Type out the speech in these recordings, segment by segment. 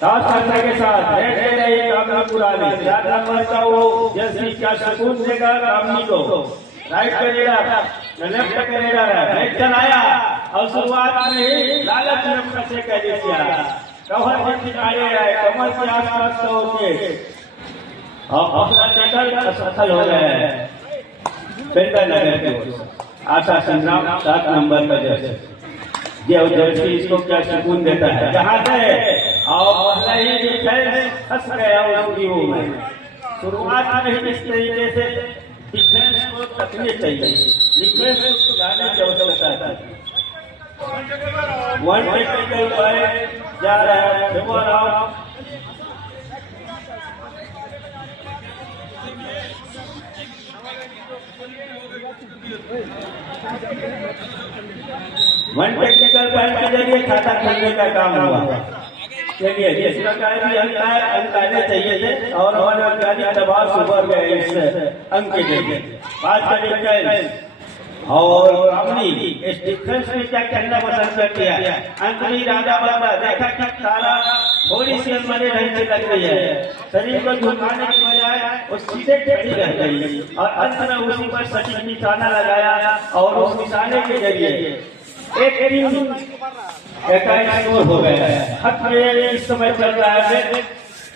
Toss करने के साथ रेड ले रही कामनी पुरानी। 4 नंबर का वो जैसी क्या सुकून देगा कामनी को। राइट का रेडर लेफ्ट का रेडर है, रेड चलाया और शुरुआत में ही लालच में से कह दिया कवर के किनारे है, कमर के आसपास तो होके और अपना टेकल सफल हो गए हैं। बेहतर नगर के आशा संग्राम 7 नंबर का जर्सी इसको क्या सुकून देता है जहाँ से और फंस गया उसकी वो में। शुरुआत में ही इस तरीके से डिफेंस को तकने चाहिए, डिफेंस को सुधारने की आवश्यकता है। 1 टेक्निकल पॉइंट जा रहा है favour of one technical point के जरिए खाता खोलने का काम हुआ। चलिए जिस प्रकार भी अंक आने चाहिए थे और हमारे दबाव से उभर गए इस अंक के जरिए। बात करें और कामनी इस डिफेंस में क्या कहना पसंद करती है। अंतरी राजा बंदा देखा कि तारा थोड़ी सी मरे ढंग से लग रही है, शरीर को झुकाने की बजाय वो सीधे खड़ी रह गई और अंत में उसी पर सटीक निशाना लगाया और उस निशाने के जरिए एक टीम स्कोर हो गया है। हक में इस समय चल रहा है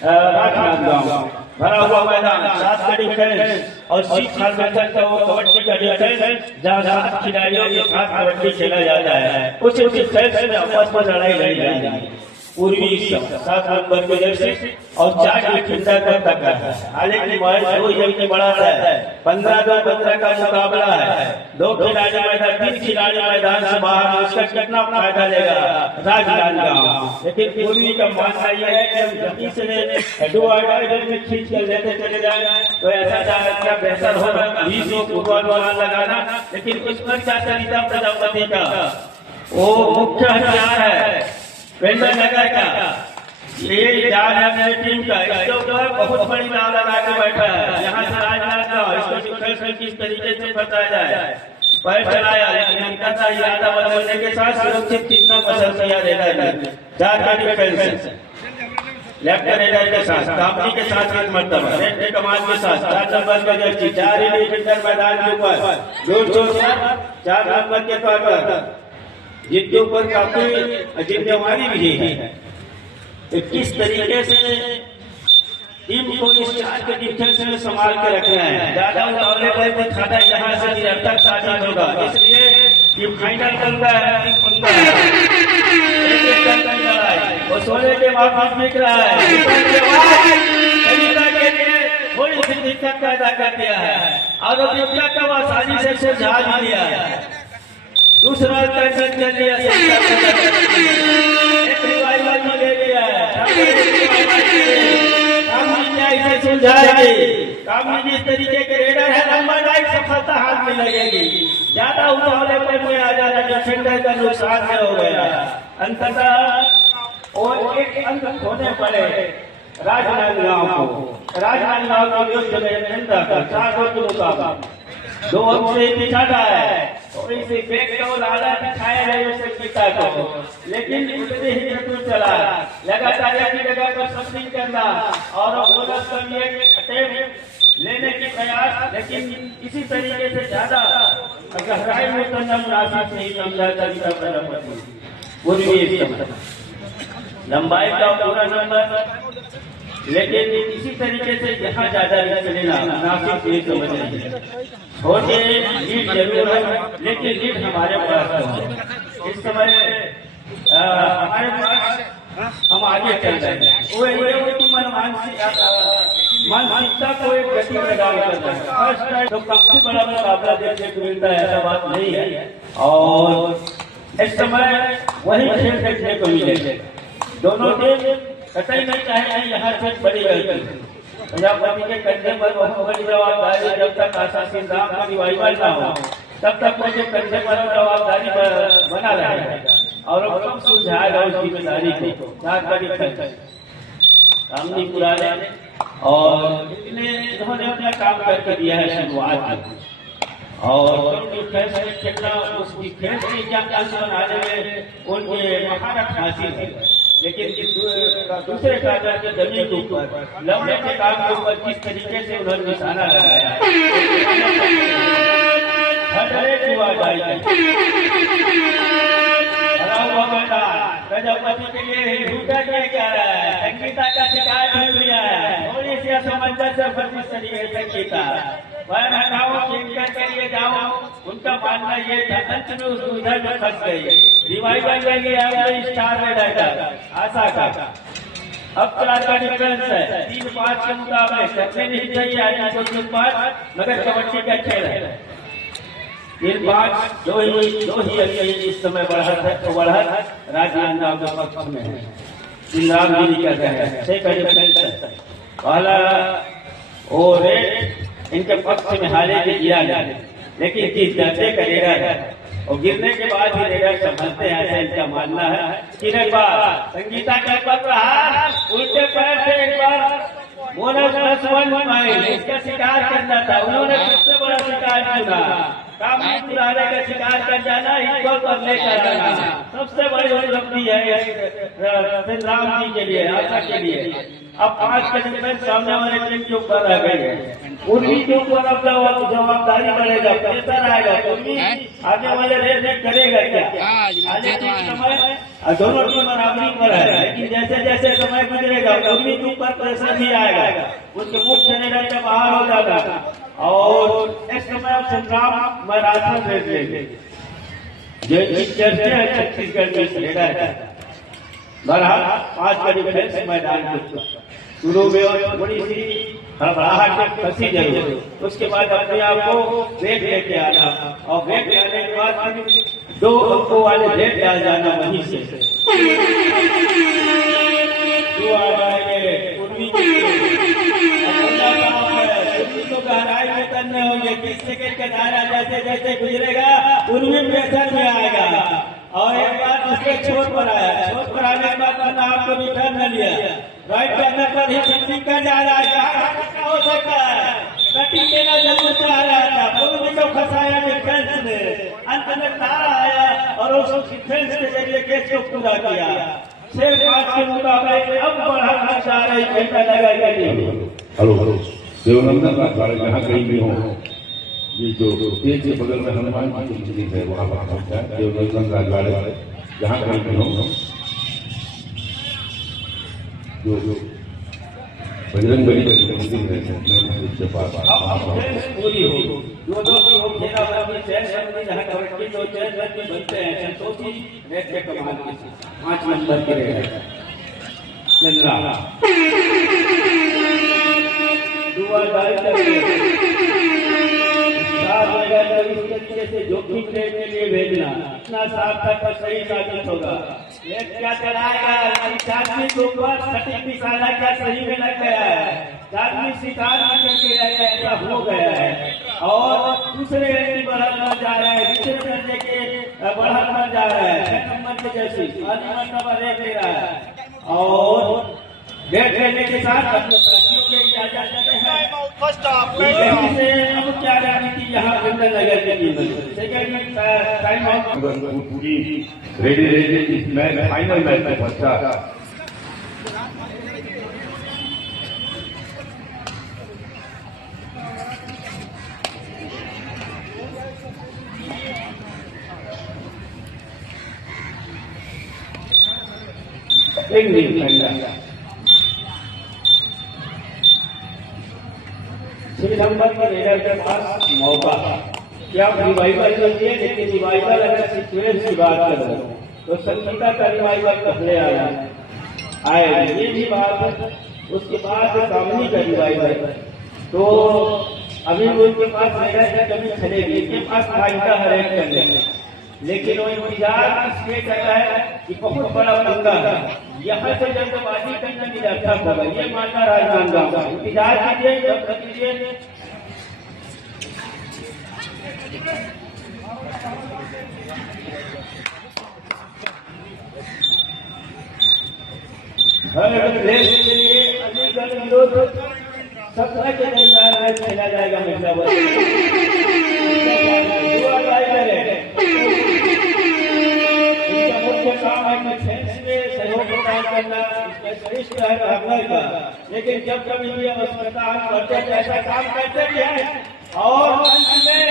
राजनांदगांव भरा हुआ मैदान, 7 का डिफेंस और 6 खालमेसर का वो कबड्डी का डिफेंस जहाँ 7 खिलाड़ियों के साथ कबड्डी खेला जाता है। उस डिफेंस में आपस में लड़ाई लड़ी जाएगी। पूर्वी 7 नंबर के जर्सी और 4 डिफेंडर का टक्कर है। हालांकि मैच 2 जगह बड़ा है, 15-15 का मुकाबला है। 2 खिलाड़ी मैदान, 3 खिलाड़ी मैदान से बाहर, उसका कितना फायदा लेगा राजनांदगांव। लेकिन पूर्वी का मानना यह है कि हम जल्दी से डिवाइडर में खींच कर लेते चले जाए तो ऐसा क्या बेहतर होगा 20 पूर्वानुमान लगाना। लेकिन उस पर क्या तरीका प्रजापति का वो मुख्य हथियार है वेंडर नगर का, ये जाल है अपनी टीम का, इसके ऊपर बहुत बड़ी नाव लगा के बैठा है। यहाँ से राजनांदगांव इसको डिफेंस में किस तरीके से बचाया जाए। पैर चलाया लेकिन इनका था इरादा बदलने के साथ सुरक्षित कितना पसंद किया रेडर। 4 का डिफेंस लेफ्ट रेडर के साथ, कामनी के साथ 1 मरतबा, रेड कमान के साथ 4 नंबर का जर्सी, 4 ही डिफेंडर मैदान के ऊपर जोर 4 नंबर के तौर पर जिनके ऊपर काफी जिम्मेवारी भी है। तो किस तरीके से टीम को इस 4 के डिफेंस में संभाल के रखना है। ज्यादा उतावले पर खाता यहाँ से निरंतर साजिश होगा, इसलिए ये फाइनल बनता है। वो सोने के बाद बिक रहा है, थोड़ी सी दिक्कत पैदा कर दिया है और दिक्कत का आसानी से सुलझा लिया है। दूसरा टेंशन कर लिया, एक रिवाइवल में ले लिया है। इसे सुलझाएगी कामनी जिस तरीके के रेडर है, नंबर 1 सफलता हाथ में लगेगी। ज्यादा उतावले में आ जाना डिफेंडर का नुकसान हो गया। अंततः और एक अंक होने पड़े राजनांदगांव को। राजनांदगांव के युद्ध में 4 के मुकाबला 2 अंक से पिछाड़ा है। थोड़ी सी फेंक को लाला दिखाया है उसे पिता को, लेकिन उतने ही जरूर चला लगातार एक ही जगह पर स्विंग करना और बोनस का भी एक अटेम्प्ट लेने की प्रयास, लेकिन इसी तरीके से ज्यादा गहराई में करना मुनासिब नहीं समझा तरीका प्रजापति। पूर्वी लंबाई का पूरा नंबर, लेकिन इसी तरीके से यहाँ ज्यादा लेना मुनासिब नहीं समझ रही। छोटे लीड जरूर है, लेकिन लीड हमारे पास है। इस समय हमारे पास हम आगे चल रहे हैं। वो मानसिकता को एक गति प्रदान करता है। फर्स्ट टाइम तो काफी बड़ा मुकाबला देखने को मिलता है, ऐसा बात नहीं है। और इस समय वही खेल देखने को मिलेंगे। दोनों टीम कतई नहीं चाहेंगे यहाँ से बड़ी गलती। प्रजापति के कंधे पर बहुत बड़ी जवाबदारी, जब तक आशा संग्राम का रिवाइवल ना हो तब तक मुझे कंधे पर जवाबदारी बना रहेगा और अब कब सुलझाएगा उस जिम्मेदारी को। कामनी पुराने और इन्होंने अपना काम करके दिया है शुरुआत में, और खेलना उस डिफेंस की क्या बनाने में उनके महारत हासिल है। लेकिन दूसरे कातर के जमीन के ऊपर लवणे के काम के ऊपर किस तरीके से उन्होंने निशाना लगाया, प्रजापति के लिए झूठा किया जा रहा है, संगीता का शिकायत हो गया है, थोड़ी सी असमंजस से संगीता वह हटाओ, चिंता के लिए जाओ। उनका मानना ये था, अंत में उस उधर में फंस गई। रिवाइवल के लिए स्टार में रहेगा आशा का। अब 4 का डिफरेंस है, 3-5 के मुकाबले सबसे नहीं चाहिए तो 3-5, मगर कबड्डी का खेल है। 3-5 दो ही इस समय बढ़त है, तो बढ़त राजनांदगांव के पक्ष में है। रामगिरी का है 6 का डिफरेंस है। पहला वो रेट इनके पक्ष में हारे के गिरा जाए, लेकिन जिस दर्जे का रेडा है और गिरने के बाद ही रेडा संभलते हैं, ऐसा इनका मानना है। फिर एक बार संगीता का पक रहा, उल्टे पैर से एक बार बोनस +1 पाए, इसका शिकार करना था। उन्होंने सबसे बड़ा शिकार चुना, काम पुराने का शिकार कर जाना, इक्वल पर लेकर आना सबसे बड़ी उपलब्धि है राम जी के लिए, आशा के लिए। अब 5 के डिफरेंस सामने वाले टीम के ऊपर आ गई है। उर्मी के ऊपर अब जवाबदारी बढ़ेगा, प्रेशर आएगा। उर्मी आने वाले रेस में करेगा क्या? आने के समय दोनों टीम बराबरी पर है, लेकिन जैसे जैसे समय गुजरेगा उर्मी के ऊपर प्रेशर भी आएगा, उसके मुख्य निर्णय से बाहर हो जाएगा। और इस समय संग्राम मैराथन रेस लेंगे, जैसी चर्चा है छत्तीसगढ़ में रेडा है। बहरहाल 5 का डिफरेंस मैदान के शुरू में और थोड़ी सी हड़बड़ाहट फंसी जरूर, उसके बाद अपने आप को वेट लेके आना, और वेट आने के बाद 2 अंकों वाले वेट आ जाना वहीं से। जो आ जाएंगे उर्मी तो गहराई में करने होंगे। 30 सेकंड का दायरा जैसे जैसे गुजरेगा उर्मी प्रेशर में आएगा। और एक बार उसके छोट पर आया, छोट पर आने के बाद अपना आपको रिटर्न न लिया, राइट करने पर ही कटिंग का जा रहा है। हो सकता है कटिंग देना जरूर चाह रहा था, उर्मी को फंसाया डिफेंस ने, अंत में तारा आया और उस डिफेंस के जरिए केस को पूरा किया। 6-5 के मुकाबले अब बढ़ाना चाह रही घंटा लगा। हेलो देवनंदन राजवाड़े जहाँ कहीं भी हो, ये जो तेज के बगल में हनुमान की मंदिर है वहाँ पर पहुँचा है। देवनंदन राजवाड़े जहाँ कहीं भी हो, जो बजरंग बली का मंदिर है उसके पास पूरी हो जो घेरा वाली चैन जहाँ कबड्डी 2 चैन बनते हैं, संतोषी रेट के कमाल के 5 नंबर के रेट जोखिम लेने के लिए भेजना, इतना सार्थक और सही साबित होगा। रेट क्या चलाएगा, चांदनी के ऊपर सटीक निशाना क्या सही में लग गया है, चांदनी शिकार करके ऐसा हो गया है। और दूसरे की बढ़त में जा रहा है, दूसरे दर्जे के बढ़त में जा रहा है, 6 नंबर के जैसी नंबर रेट ले रहा है। और रेट लेने के साथ अपने साथियों के इजाजत देते हैं। अब क्या रणनीति यहाँ नगर के टीम टाइम आउट पूरी रेडी इस मैच फाइनल मैच में पहुंचा। नंबर पर रेडर के पास मौका क्या रिवाइवल चाहिए, लेकिन रिवाइवल अगर सीक्वेंस की बात करो तो संगीता का रिवाइवल पहले आए ये भी बात है। उसके बाद कामनी का रिवाइवल, तो अभी उनके पास रेडर की कमी चलेगी, इनके पास फायदा है रेड करने में, लेकिन वो इंतजार इसलिए करता है कि बहुत बड़ा पंगा है, यहाँ से जल्दबाजी करना निरर्थक होगा। ये मानना राजनांदगांव का इंतजार कीजिए, जब कीजिए हर देश के लिए अलीगढ़ विरोध 17 के दरमियान मैच खेला जाएगा। मिर्जापुर मुख्य काम है कि फेंस में सहयोग प्रदान करना स्पेशलिस्ट है भागने का, लेकिन जब कभी भी हम अस्पताल करते थे ऐसा काम करते थे और अंत में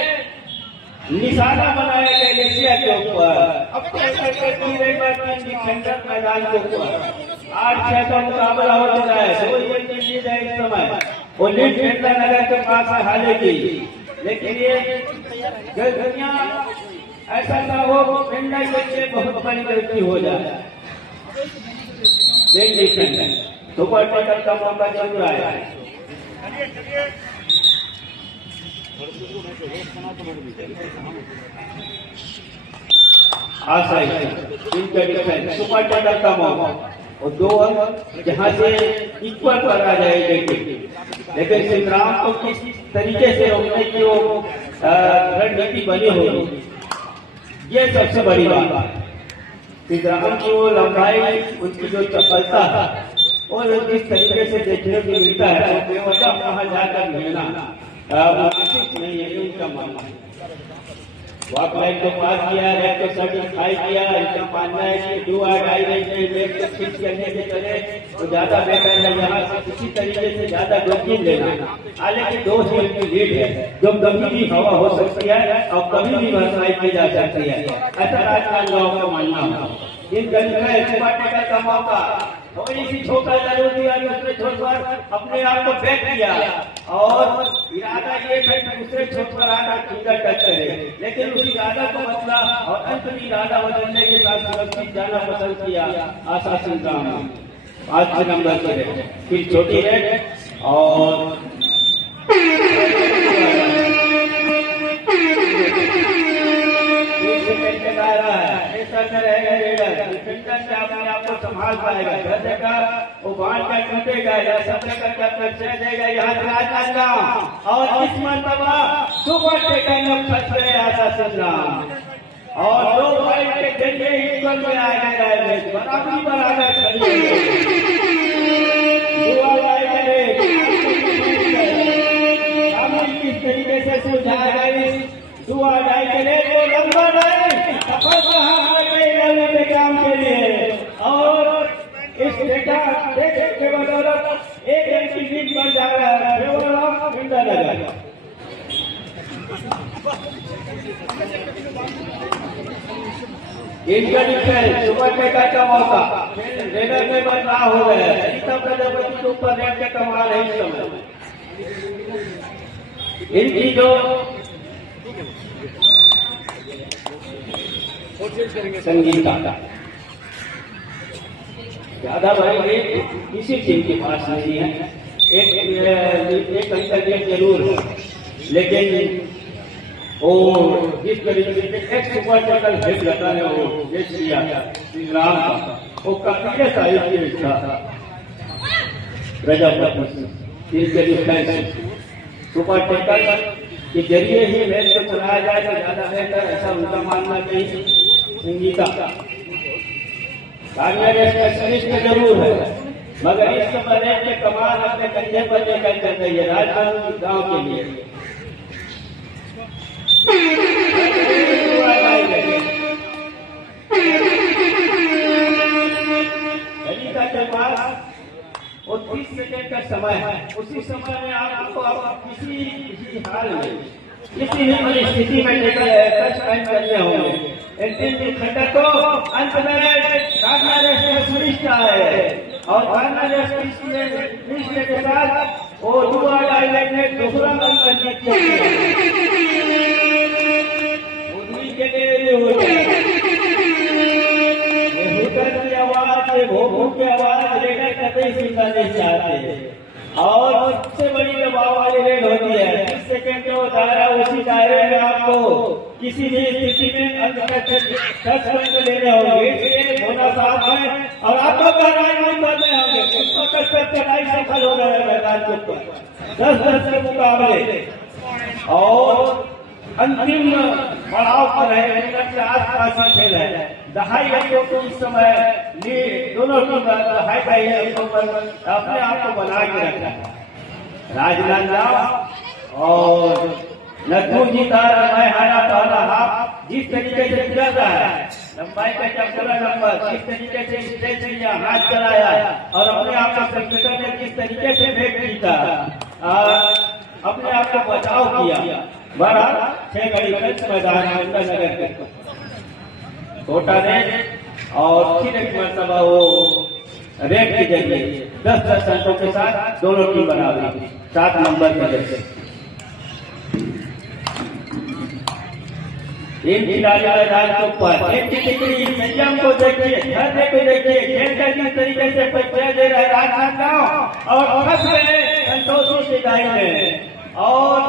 निशाना बनाया गया एशिया के ऊपर। अब तो ऐसा करती रही बात डिफेंडर मैदान के ऊपर 8-6 का मुकाबला हो चुका है। 2 ये लीड है इस समय, वो लीड फेंडा नगर के पास है हालेगी, लेकिन ये गलतियां ऐसा ना हो फेंडा के बहुत बड़ी गलती हो जाए। सुपर टेकर का मौका चल रहा है। इनका डिफेंस सुपर टेकर का मौका और 2 अंक जहां से इक्वल पर आ जाएंगे, लेकिन संग्राम को किस तरीके से रोकने की वो रणनीति बनी होगी, ये सबसे बड़ी बात है। संग्राम की वो लंबाई, उनकी जो चपलता और किस तरीके से देखने को मिलता है, तो बेवजह वहां जाकर मिलना नहीं है उनका मानना है। वॉक लाइन को पास किया, रेड को सर्टिफाई किया, इनका मानना है कि डू और डाई रेड को फिक्स करने के चले तो ज्यादा बेहतर है। यहाँ से किसी तरीके से ज्यादा जोखिम लेना, हालांकि 2 हिल की लीड है जो कभी भी हवा हो सकती है और कभी भी भरपाई की जा सकती है, ऐसा राजनांदगांव का मानना है। इन गली में टेकर का मौका थोड़ी सी छोटा जरूर दिया, दूसरे छोर पर अपने आप को बैक किया और इरादा ये है कि दूसरे छोर पर आकर फिंगर टच करे, लेकिन उस इरादा को बदला और अंत में इरादा बदलने के साथ सुरक्षित जाना पसंद किया आशा संग्राम 5 नंबर से। फिर छोटी रेड और रहेगा रेडर डिफेंडर से अपने आप को संभाल पाएगा, जैसे वो बांध का टूटेगा या सत्य का कर देगा यहाँ से राजनांदगांव। और इस मरतबा सुपर टेकर में फंस गए आशा संग्राम और 2 पॉइंट के जरिए इक्वल में आ गया, बराबरी पर आकर खड़ी किस तरीके से सुलझाया गया। दुआ डाई करे तो लंबा नहीं काम के लिए और इस डेटा के बदौलत एक रन की लीड बन जा रहा है फेवर ऑफ इंडियानगर। इनका डिफेंस सुपर टेकर का मौका रेडर में बदलाव हो गया है। प्रजापति के ऊपर रेड का कमाल है इस समय। इनकी जो संगीता ज्यादा भाई किसी टीम के पास नहीं है, एक अंतर जरूर है, लेकिन वो जिस तरीके से एक सुपर टेकर हिट करता है वो हिट किया संग्राम का, वो काफी साहित्य था प्रजापति इनके डिफेंस सुपर टेकर के जरिए ही मैच को चलाया जाए तो ज्यादा बेहतर, ऐसा उनका मानना नहीं। संगीता स्पेशलिस्ट जरूर है, मगर इस समय रेड के कमाल अपने कंधे पर लेकर चल रही है राजनांदगांव के लिए। संगीता के पास वो 30 सेकेंड का समय है, उसी समय में आपको किसी हाल में किसी भी परिस्थिति में टच टाइम करने होंगे। खंडर को अंत में सुनिश्चित है और के साथ वो दुआ डायलैंड ने दूसरा नंबर जीत की आवाज भोगों की आवाज रेडर कतई सुनना नहीं चाहते और सबसे बड़ी दबाव वाली रेड होती है। 30 सेकेंड का दायरा, उसी दायरे में आपको किसी भी स्थिति में अंत तक 10 पॉइंट लेने होंगे, इसलिए होना साफ है और आपको कार्रवाई करने होंगे। चढ़ाई सफल हो गए मैदान के ऊपर 10-10 के मुकाबले और अंतिम पड़ाव पर है, मिनट के आसपास का खेल है। दहाई अंकों को इस समय दोनों टीम दहाई अंकों पर अपने आप को बना के रखा है। राजनांदगांव और नथू जीता, मैं हारा पहला हाफ जिस तरीके से चल रहा है, लंबाई का क्या पूरा नंबर, जिस तरीके से स्ट्रेच किया, हाथ चलाया और अपने आप को क्रिकेटर ने किस तरीके से बैट जीता, अपने आप को बचाव किया। 6 गणित मैदान नगर के छोटा ने और फिर एक मरतबा वो रेड के जरिए 10-10 अंकों के साथ दोनों टीम बराबरी 7 नंबर के जरिए। इन खिलाड़ियों मैदान के ऊपर एक टिकड़ी संयम को देखिए, धरने को देखिए, खेल का किस तरीके से परिचय दे रहा है राजनांदगांव और फंस गए संतोषी की दाई में और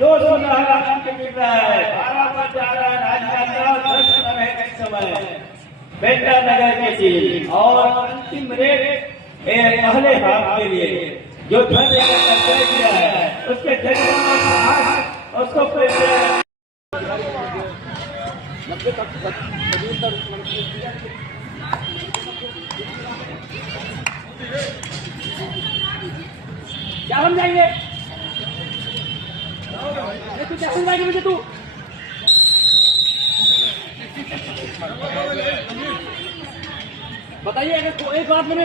200 मिल रहा है। 12 पर जा रहा है राजनांदगांव, 10 रन है इस समय बेटा नगर के टीम और अंतिम रेट पहले हाफ के लिए जो धरने का तय किया है उसके जरिए उसको क्या हम जाएंगे? तू क्या समझाएगा मुझे? तू बताइए, अगर एक बात मैंने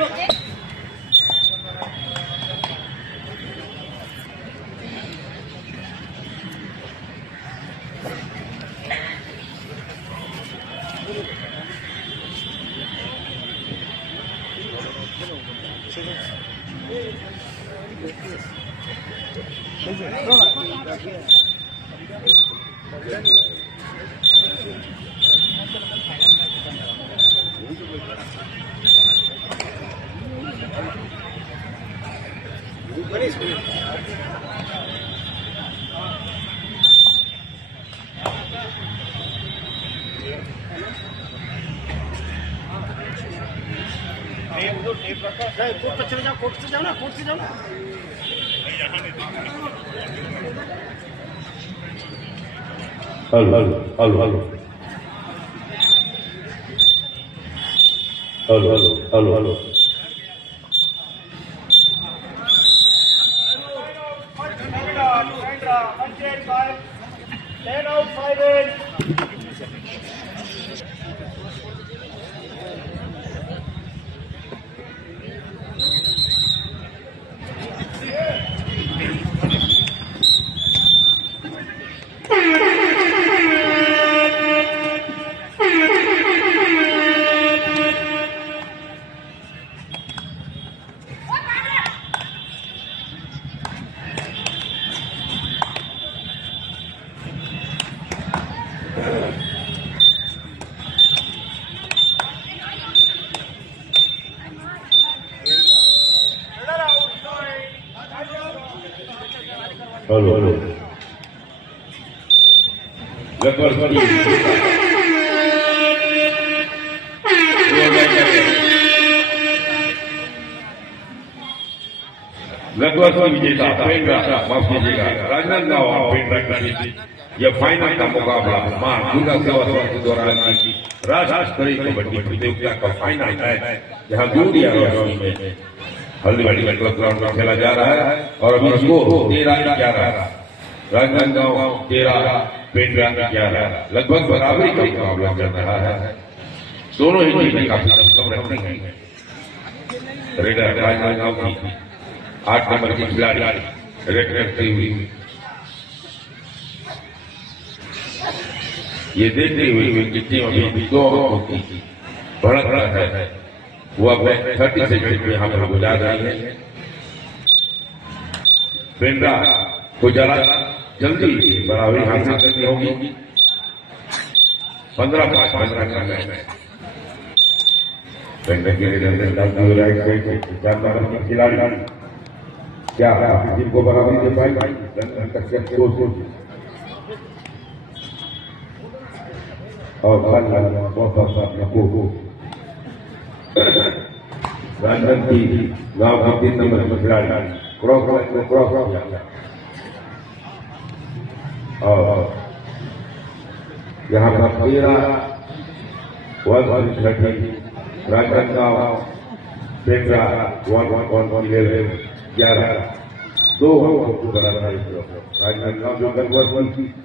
कोर्ट से जाओ ना। हेलो लगभग विजेता पेंड्रा, माफ कीजिएगा, राजनांदगांव पेंड्रा का यह फाइनल का मुकाबला मां दुर्गा सेवा समिति द्वारा राज्य स्तरीय कबड्डी प्रतियोगिता का फाइनल है, जहां दूरिया में हल्दीवाड़ी क्लब ग्राउंड में खेला जा रहा है और अभी स्कोर 13-11, राजनांदगांव 13, पेंड्रा 11, लगभग बराबरी का मुकाबला चल रहा है। दोनों ही टीमें काफी कम रखती हैं। रेडर राजनांदगांव की 8 नंबर की खिलाड़ी रेड करती हुई ये देखते हुए कि टीम अभी 2 अंकों की बढ़त रहा है, वो अब 30 सेकंड में यहाँ पर गुजार रही है। पेंड्रा को जरा जल्दी बराबरी हासिल करनी होगी। 15-5 करना है। पेंड्रा के लिए खिलाड़ी क्या टीम को बराबरी दे पाएगी और राजन की गांव का 3 नंबर का खिलाड़ी क्रॉस और यहाँ पर 13 राजनांदगांव पेंड्रा 11 2 अंकों को बराबर राजनांदगांव जो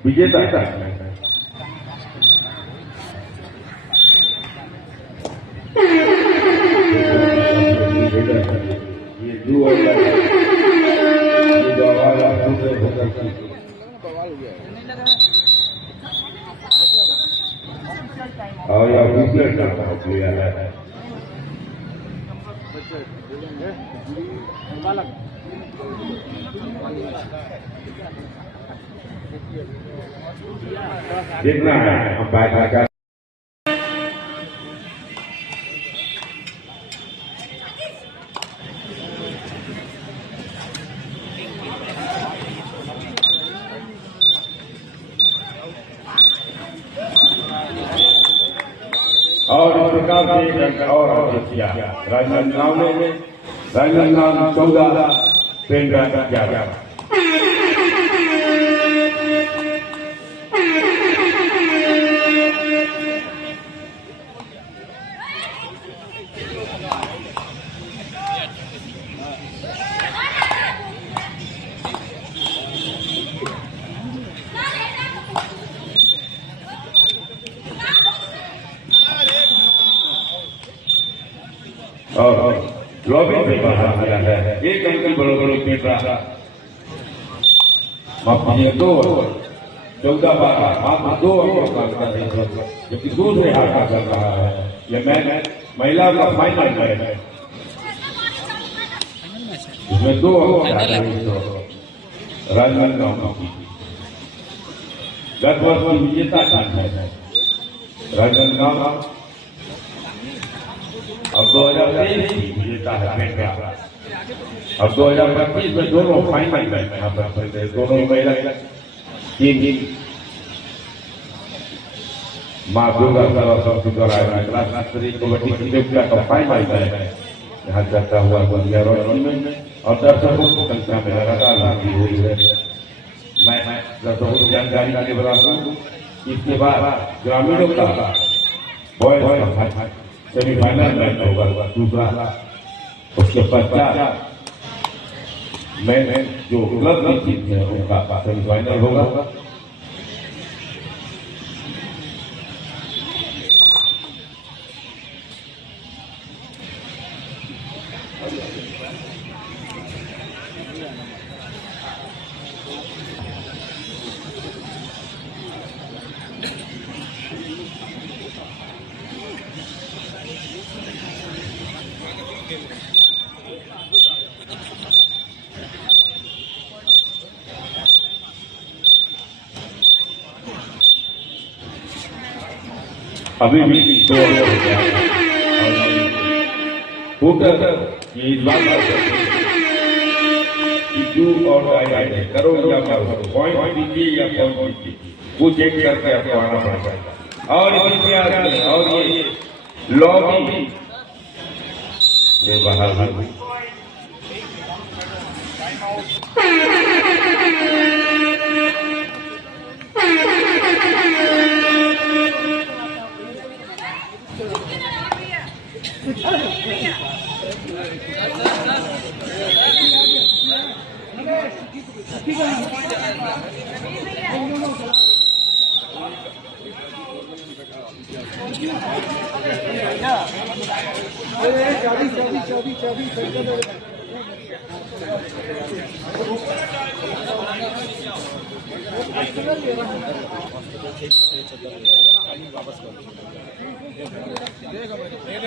विजेता था और ये जवाहर आपको से होकर की और यह दूसरे का प्लेयर है। देखना है हम बात का और इस प्रकार से एक अंक और अर्जित किया राजनांदगांव ने राजनांदगांव 14 पेंड्रा 11। और लॉबी से बाहर आया है एक अंक की बड़ोबरी पेंड्रा माफ कीजिए 2 14-12 मात्र 2 अंकों का अंतर है जबकि दूसरे हाथ का चल रहा है। यह मैच महिला का फाइनल मैच है इसमें 2 अंक राजनांदगांव की 10 वर्ष की विजेता टीम है राजनांदगांव और 2023 की विजेता है पेंड्रा। अब 2025 में दोनों फाइनल में यहाँ पर दोनों महिला टीम माँ दुर्गा सरस्वती द्वारा राष्ट्रीय स्तरीय कबड्डी प्रतियोगिता का फाइनल में यहाँ चलता हुआ बंदिया रोशनी में और दर्शकों की संख्या में लगातार वृद्धि हुई है। मैं दर्शकों को जानकारी के बता इसके बाद ग्रामीणों का बॉयज सेमीफाइनल मैच होगा दूसरा। उसके पश्चात मैं जो क्लब की टीम है उनका सेमीफाइनल होगा। अभी भी 2 हो गया ये इस बात कि और करो या करो पॉइंट दीजिए या पॉइंट दीजिए वो चेक करके आपको आना पड़ेगा। और इतिहास में और ये लॉबी ये बाहर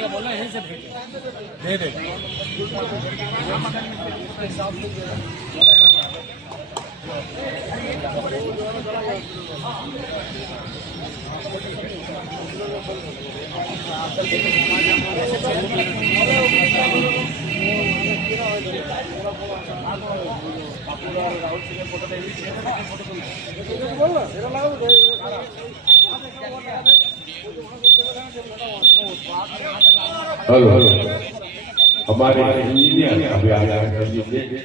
बोलना यहीं से दे दे हेलो हमारे इंजीनियर अभी आ जाएंगे।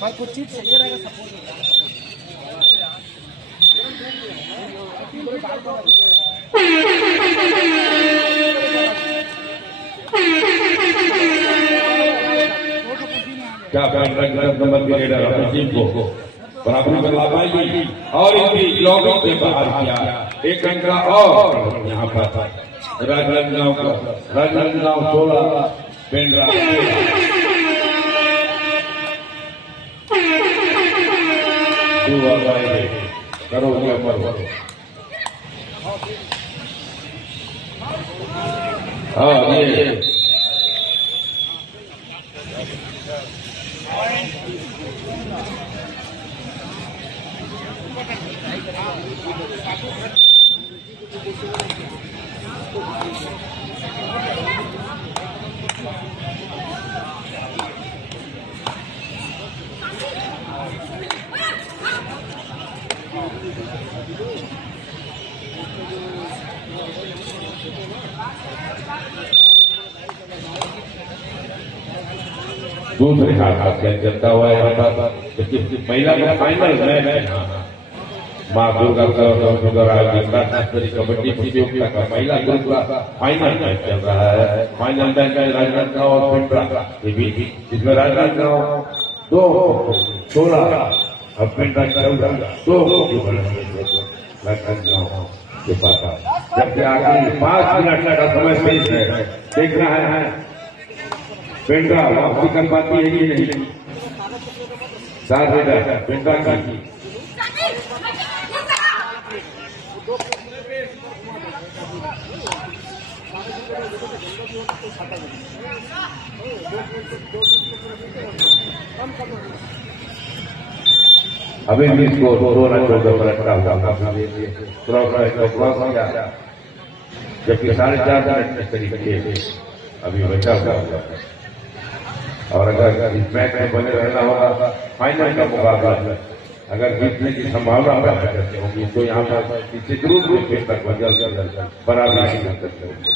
भाई कुछ चीज सही रहेगा सपोर्ट क्या नंबर के लीडर अपनी टीम को बराबरी में ला पाएगी और इनकी लॉगिंग से बाहर किया एक अंक और यहाँ पर राजनांदगांव 16 पेंड्रा करो हाँ ये दूसरे हाथ का चलता हुआ है महिला का फाइनल मैच माँ दुर्गा स्तरीय कबड्डी प्रतियोगिता का महिला ग्रुप का फाइनल मैच चल रहा है। फाइनल मैच में राजनांदगांव और पेंड्रा के बीच जिसमें राजनांदगांव 2-16 और पेंड्रा 2 राजनांदगांव के पास जबकि आखिरी 5 मिनट का समय शेष है। देख रहा है पेंड्रा वापसी कर पाती है कि नहीं। साथ में पेंड्रा की अभी भी इसको 2 रन पर रखा हुआ जबकि 4.5 मिनट के करीब अभी बचा हुआ और अगर इस मैच में बने रहना होगा फाइनल का मुकाबला अगर जीतने की संभावना होगी तो यहाँ पर निश्चित रूप से तक बराबर नहीं कर सकते होंगे।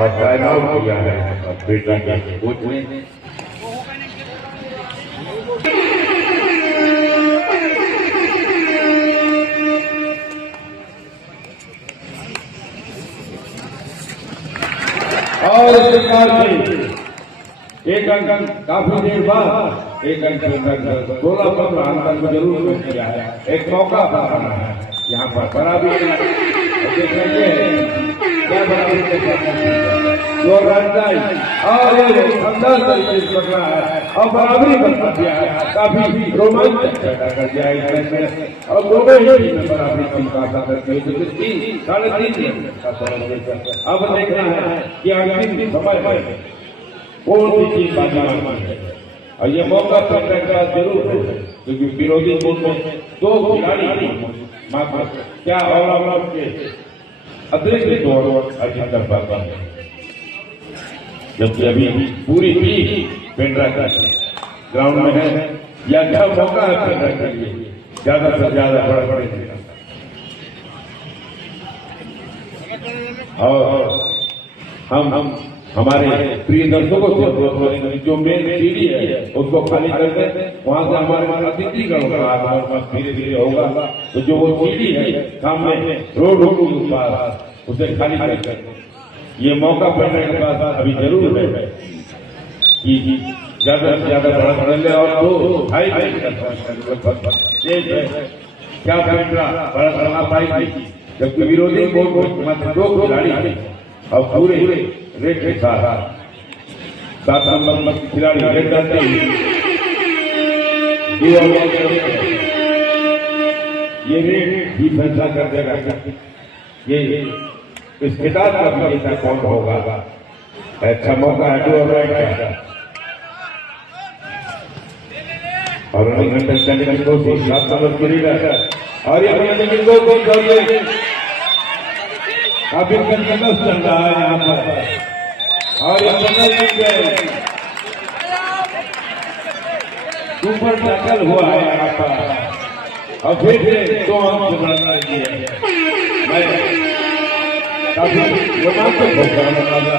और टाइम आउट किया है बेटा के कोच ने और इस प्रकार से एक अंक काफी देर बाद एक अंक 16-15 अंक को जरूर किया है। एक मौका पाना है यहाँ पर बराबरी क्या बराबरी जो राजदाई और शानदार तरीके से पकड़ा है और बराबरी बना दिया है। काफी रोमांचक पैदा कर दिया है और दोनों ही टीम में बराबरी का मुकाबला करते हुए 3.5 का समय अब देखना है कि अंतिम समय में कौन सी टीम बाजीमार है और ये मौका पेंड्रा जरूर है क्योंकि विरोधी टीम में 2 खिलाड़ी मात्र क्या और के अतिरिक्त 2 अर्जित कर पाते हैं जबकि अभी पूरी टीम पेंड्रा का ग्राउंड में है। यह अच्छा मौका है पेंड्रा के लिए ज्यादा से ज्यादा बड़े और हम हमारे प्रिय दर्शकों से जो मेन सीढ़ी है उसको खाली करते हैं। वहां से हमारे अतिथि गण धीरे धीरे होगा तो जो वो सीढ़ी है सामने रोड के पास उसे खाली करते हैं। ये मौका पेंड्रा के पास अभी जरूर है कि ज्यादा से ज्यादा बड़ा ले और 2-2.5 क्या पेंड्रा बड़ा बना पाएगी जबकि विरोधी बोर्ड को मात्र 2 खिलाड़ी है और पूरे रेट के साथ 7 नंबर की खिलाड़ी रेट करते ये रेट भी फैसला कर देगा ये इस खिताब का विजेता कौन होगा। अच्छा मौका है 2 और रनिंग अंडरस्टैंडिंग की कोशिश 7 नंबर की लीडर और ये रनिंग को काफी कंटिन्यूस चल रहा है यहाँ पर और ये सुपर टैकल हुआ है यहाँ पर और फिर से 2 अंक बढ़ना चाहिए। काफी रोमांचक होगा मुकाबला।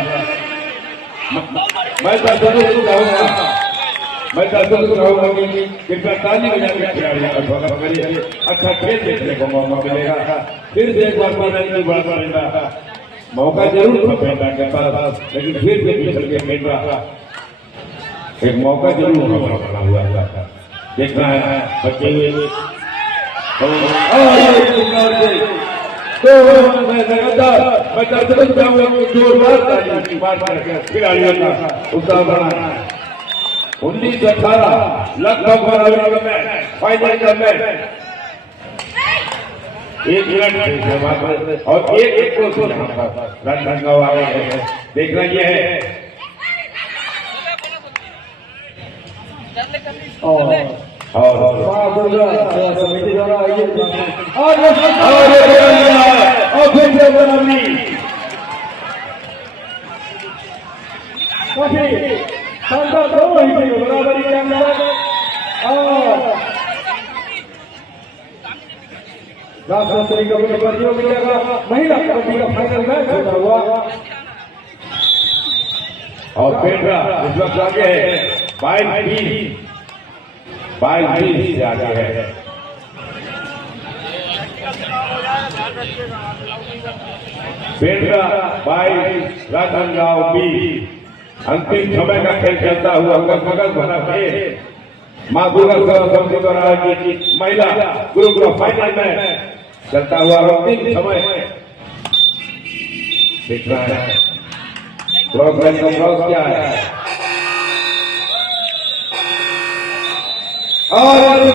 मैं दर्शकों को कहूंगा कि कृपया ताली बजाकर खिलाड़ियों का स्वागत करिए। अच्छा खेल देखने को मौका मिलेगा। फिर से एक बार फाइनल बड़ा पड़ेगा, मौका जरूर था पेंड्रा के पास, लेकिन फिर से पिछड़ के पेंड्रा एक मौका जरूर बना हुआ था। देखना है बच्चे हुए तो मैं दर्शकों को कहूंगा जोरदार ताली मारकर खिलाड़ियों का उत्साह बढ़ाना है। 19-18 लगभग बराबरी का मैच, फाइनल का मैच 1 मिनट और एक को रणधंगाव आ गए हैं। देखना यह है और मां दुर्गा सेवा समिति द्वारा आइए और फिर से बराबरी काफी शानदार दो रही थी बराबरी के अंदर। और राष्ट्रीय स्तरीय कबड्डी प्रतियोगिता का महिला कबड्डी का फाइनल मैच होता हुआ और पेंड्रा इस वक्त आगे है 22-20 से आगे है। पेंड्रा 22, राजनांदगांव 20। अंतिम समय का खेल चलता हुआ मगल बना के मां दुर्गा सेवा समिति द्वारा आयोजित महिला ग्रुप का फाइनल मैच चलता हुआ अंतिम समय देख रहा है। क्रॉस क्या है और